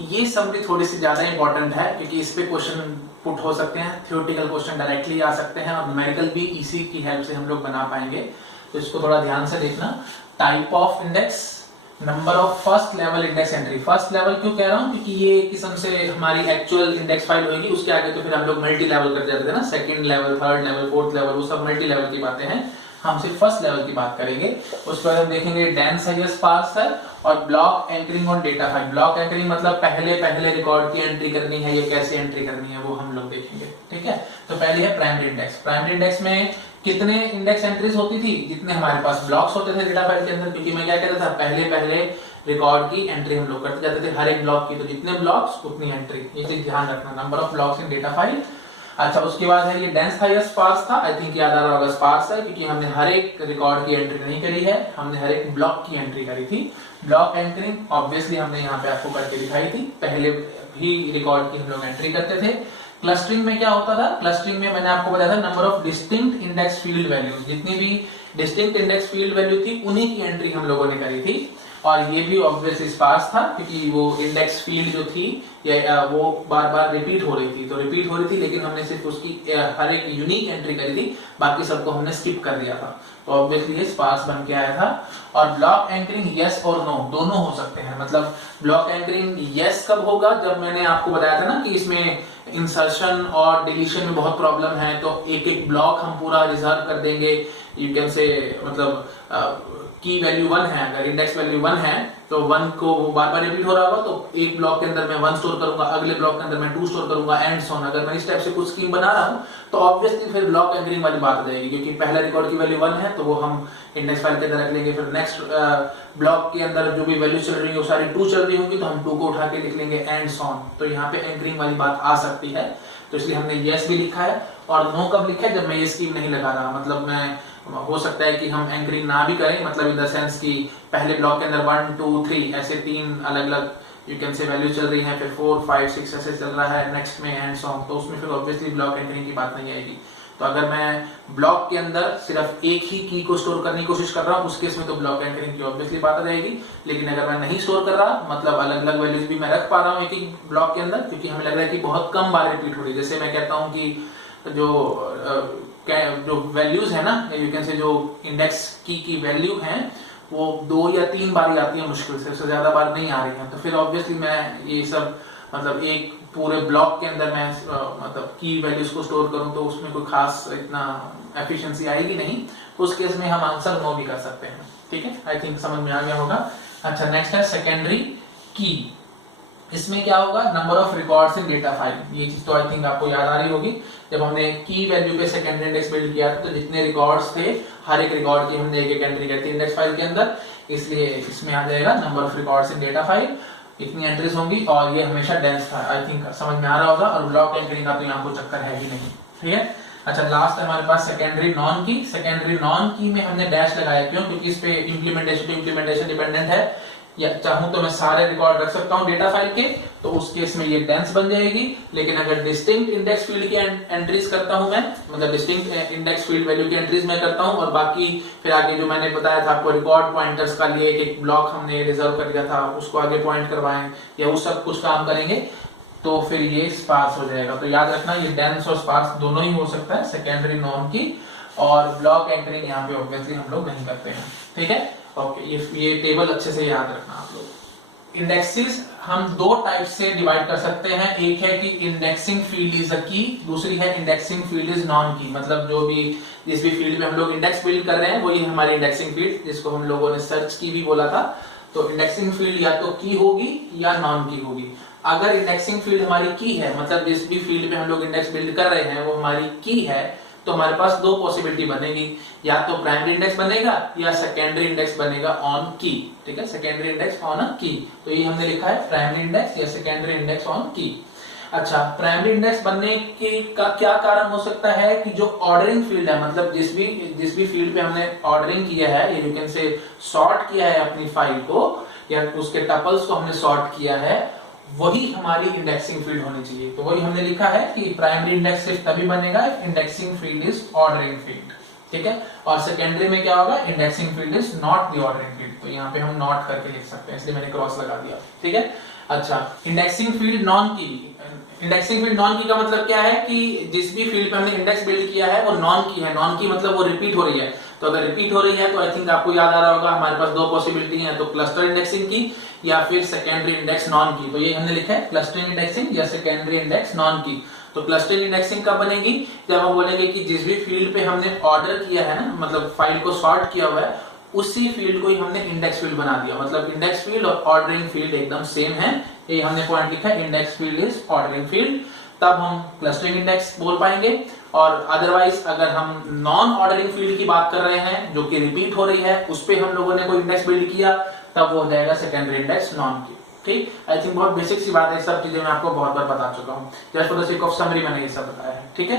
ये समरी थोड़ी सी ज्यादा इंपॉर्टेंट है क्योंकि इस पे क्वेश्चन पुट हो सकते हैं, थ्योरेटिकल क्वेश्चन डायरेक्टली आ सकते हैं और न्यूमेरिकल भी इसी की हेल्प से हम लोग बना पाएंगे। तो इसको थोड़ा ध्यान से देखना। Type of index, number of first level index entry. First level क्यों कह रहा हूं, क्योंकि ये किस्म से हमारी एक्चुअल इंडेक्स फाइल होगी, उसके आगे तो फिर हम लोग मल्टी लेवल कर जाते थे ना, second level, third level, fourth level, वो सब मल्टी लेवल की बातें हैं। हम सिर्फ फर्स्ट लेवल की बात करेंगे। उसके बाद हम देखेंगे डेंस हाईएस्ट पार्सर और block anchoring on data file. Block anchoring मतलब पहले रिकॉर्ड की एंट्री करनी है, ये कैसे एंट्री करनी है वो हम लोग देखेंगे। ठीक है, तो पहली है प्राइमरी इंडेक्स। प्राइमरी इंडेक्स में कितने इंडेक्स एंट्रीज होती थी, जितने हमारे पास ब्लॉक्स होते थे डेटा फाइल के अंदर। क्योंकि मैं क्या कहता था, पहले रिकॉर्ड की एंट्री हम लोग करते जाते थे हर एक ब्लॉक की, तो जितने ब्लॉक्स उतनी एंट्री, ये चीज ध्यान रखना, number of blocks in data file. अच्छा, उसके बाद है ये डेंस हाईएस्ट स्पार्स था, आई थिंक याद आ रहा होगा स्पार्स है, क्योंकि हमने हर एक रिकॉर्ड की एंट्री नहीं करी है, हमने हर एक ब्लॉक की एंट्री करी थी। ब्लॉक एंकरिंग ऑब्वियसली हमने यहाँ पे आपको करके दिखाई थी, पहले भी रिकॉर्ड की हम लोग एंट्री करते थे। क्लस्टरिंग में क्या होता था, क्लस्टरिंग में मैंने आपको बताया था number of distinct index field values, जितनी भी डिस्टिंक्ट इंडेक्स फील्ड वैल्यू थी उन्हीं की एंट्री हम लोगों ने करी थी। और ये भी ऑब्वियसली स्पार्स था क्योंकि वो इंडेक्स फील्ड जो थी वो बार बार रिपीट हो रही थी, तो रिपीट हो रही थी लेकिन हमने सिर्फ उसकी हर एक यूनिक एंट्री करी थी, बाकी सबको हमने स्किप कर दिया था, तो ऑब्वियसली ये स्पार्स बन के आया था। और ब्लॉक एंकरिंग यस और नो दोनों हो सकते हैं, मतलब ब्लॉक एंकरिंग यस कब होगा, जब मैंने आपको बताया था ना कि इसमें इंसर्शन और डिलीशन में बहुत प्रॉब्लम है, तो एक एक ब्लॉक हम पूरा रिजर्व कर देंगे, यू कैन से, मतलब की वैल्यू 1 है, अगर इंडेक्स वैल्यू 1 है तो 1 को बार बार रिपीट हो रहा होगा, तो एक ब्लॉक के अंदर मैं 1 स्टोर करूंगा, अगले ब्लॉक के अंदर मैं 2 स्टोर करूंगा, एंड सो ऑन। अगर मैं इस टाइप से कुछ स्कीम बना रहा हूं तो ऑब्वियसली फिर ब्लॉक एंकरिंग वाली बात आ जाएगी, क्योंकि पहला रिकॉर्ड की वैल्यू 1 है तो वो हम इंडेक्स फाइल के अंदर रख लेंगे, फिर नेक्स्ट ब्लॉक के अंदर जो भी वैल्यू चल रही है वो सारी 2 चल रही होंगी, तो हम 2 को उठा के लिख लेंगे, एंड सो ऑन। तो यहाँ पे एंकरिंग वाली बात आ सकती है, तो इसलिए हमने यस भी लिखा है। और नो कब लिखा है, जब मैं ये स्कीम नहीं लगा रहा, मतलब मैं, हो सकता है कि हम एंकरिंग ना भी करें, मतलब इन द सेंस कि पहले ब्लॉक के अंदर 1 2 3 ऐसे 3 अलग अलग यू कैन से वैल्यू चल रही है, फिर 4 5 6 ऐसे चल रहा है नेक्स्ट में, एंड सो ऑन, तो उसमें फिर ऑब्वियसली ब्लॉक एंकरिंग की बात नहीं आएगी। तो अगर मैं ब्लॉक के अंदर सिर्फ एक ही की को स्टोर करने की कोशिश कर रहा हूँ, उस केस में तो ब्लॉक एंकरिंग की ऑब्वियसली बात आ जाएगी। लेकिन अगर मैं नहीं स्टोर कर रहा, मतलब अलग अलग वैल्यूज भी मैं रख पा रहा हूँ एक ही ब्लॉक के अंदर, क्योंकि हमें लग रहा है कि बहुत कम बार रिपीट हो रही है, जैसे मैं कहता हूँ कि जो वैल्यूज है ना, यू कैन से जो इंडेक्स की वैल्यू है वो 2 या 3 बार ही आती है मुश्किल से, उससे ज्यादा बार नहीं आ रही है, तो फिर ऑब्वियसली मैं ये सब, मतलब एक पूरे ब्लॉक के अंदर मैं मतलब की वैल्यूज को स्टोर करूं तो उसमें कोई खास इतना एफिशिएंसी आएगी नहीं, उस केस में हम आंसर नो भी कर सकते हैं। ठीक है, आई थिंक समझ में आ गया होगा। अच्छा, नेक्स्ट है सेकेंडरी की। इसमें क्या होगा, number of records in data file, ये चीज तो आई थिंक आपको याद आ रही होगी। जब हमने की वैल्यू पे सेकेंडरी इंडेक्स बिल्ड किया था तो जितने रिकॉर्ड्स थे हर एक रिकॉर्ड की हमने एक एक एंट्री की थी इंडेक्स फाइल के अंदर, इसलिए इसमें आ जाएगा number of records in data file, इतनी एंट्रीज होंगी, और ये हमेशा डेंस था, आई थिंक समझ में आ रहा होगा। और ब्लॉक एंकरिंग का तो यहाँ को चक्कर है ही नहीं। ठीक है, अच्छा, लास्ट है हमारे पास सेकेंडरी नॉन की। सेकेंडरी नॉन की में हमने डैश लगाया, क्यों, क्योंकि इस पे इम्प्लीमेंटेशन डिपेंडेंट है, या चाहूं तो मैं सारे रिकॉर्ड रख सकता हूं डेटा फाइल के, तो उस केस में ये डेंस बन जाएगी। लेकिन अगर डिस्टिंक्ट इंडेक्स फील्ड की एंट्रीज करता हूं मैं, मतलब डिस्टिंक्ट इंडेक्स फील्ड वैल्यू की एंट्रीज मैं करता हूं, और बाकी फिर आगे जो मैंने बताया था आपको रिकॉर्ड पॉइंटर्स का लिए एक एक ब्लॉक हमने रिजर्व कर दिया था, उसको आगे पॉइंट करवाएं या वो सब कुछ काम करेंगे, तो फिर ये स्पार्स हो जाएगा। तो याद रखना, ये डेंस और स्पार्स दोनों ही हो सकता है सेकेंडरी नॉन की, और ब्लॉक एंकरिंग यहाँ पे ऑब्वियसली हम लोग नहीं करते हैं। ठीक है, ओके, ये टेबल अच्छे से याद रखना आप लोग। इंडेक्सेस हम 2 टाइप से डिवाइड कर सकते हैं, एक है कि इंडेक्सिंग फील्ड इज अ की, दूसरी है इंडेक्सिंग फील्ड इज नॉन की। मतलब जो भी जिस भी फील्ड में हम लोग इंडेक्स बिल्ड कर रहे हैं वही हमारी इंडेक्सिंग फील्ड, जिसको हम लोगों ने सर्च की भी बोला था। तो इंडेक्सिंग फील्ड या तो की होगी या नॉन की होगी। अगर इंडेक्सिंग फील्ड हमारी की है, मतलब जिस भी फील्ड में हम लोग इंडेक्स बिल्ड कर रहे हैं वो हमारी की है, तो हमारे पास 2 पॉसिबिलिटी बनेगी, या तो प्राइमरी इंडेक्स बनेगा या सेकेंडरी इंडेक्स बनेगा ऑन की। ठीक है, सेकेंडरी इंडेक्स ऑन अ की, तो ये हमने लिखा है प्राइमरी इंडेक्स या सेकेंडरी इंडेक्स ऑन की। अच्छा, प्राइमरी इंडेक्स बनने की का क्या कारण हो सकता है कि जो ऑर्डरिंग फील्ड है, मतलब जिस भी फील्ड पे हमने ऑर्डरिंग किया है, यू कैन से सॉर्ट किया है अपनी फाइल को, या उसके टपल्स को हमने सॉर्ट किया है, वही हमारी इंडेक्सिंग फील्ड होनी चाहिए। तो वही हमने लिखा है कि प्राइमरी इंडेक्स सिर्फ तभी बनेगा if indexing field is ordering field. ठीक है, और सेकेंडरी में क्या होगा, indexing field is not the ordering field, तो यहाँ पे हम नॉट करके लिख सकते हैं, इसलिए मैंने क्रॉस लगा दिया। ठीक है, अच्छा, इंडेक्सिंग फील्ड नॉन की। इंडेक्सिंग फील्ड नॉन की का मतलब क्या है कि जिस भी फील्ड पे हमने इंडेक्स बिल्ड किया है वो नॉन की है। नॉन की मतलब वो रिपीट हो रही है। तो अगर रिपीट हो रही है तो आई थिंक आपको याद आ रहा होगा हमारे पास दो पॉसिबिलिटी है, तो क्लस्टर इंडेक्सिंग की या फिर सेकेंडरी इंडेक्स नॉन की। तो ये हमने लिखा है क्लस्टरिंग इंडेक्सिंग या सेकेंडरी इंडेक्स नॉन की। तो क्लस्टरिंग इंडेक्सिंग कब बनेगी, जब हम बोलेंगे कि जिस भी फील्ड पे हमने ऑर्डर किया है ना, मतलब फाइल को सॉर्ट किया हुआ है, उसी फील्ड को ही हमने इंडेक्स फील्ड बना दिया। मतलब इंडेक्स फील्ड और ऑर्डरिंग फील्ड एकदम सेम है, ये हमने पॉइंट लिखा है, index field is ordering field. तब हम क्लस्टरिंग इंडेक्स बोल पाएंगे। और अदरवाइज अगर हम नॉन ऑर्डरिंग फील्ड की बात कर रहे हैं जो कि रिपीट हो रही है, उस पर हम लोगों ने कोई इंडेक्स बिल्ड किया, तब वो हो जाएगा सेकेंडरी इंडेक्स नॉन की। ठीक, आई थिंक बहुत बेसिक सी बात है, सब चीजें मैं आपको बहुत बार बता चुका हूँ। Just for the sake of summary मैंने ये सब बताया है। ठीक है।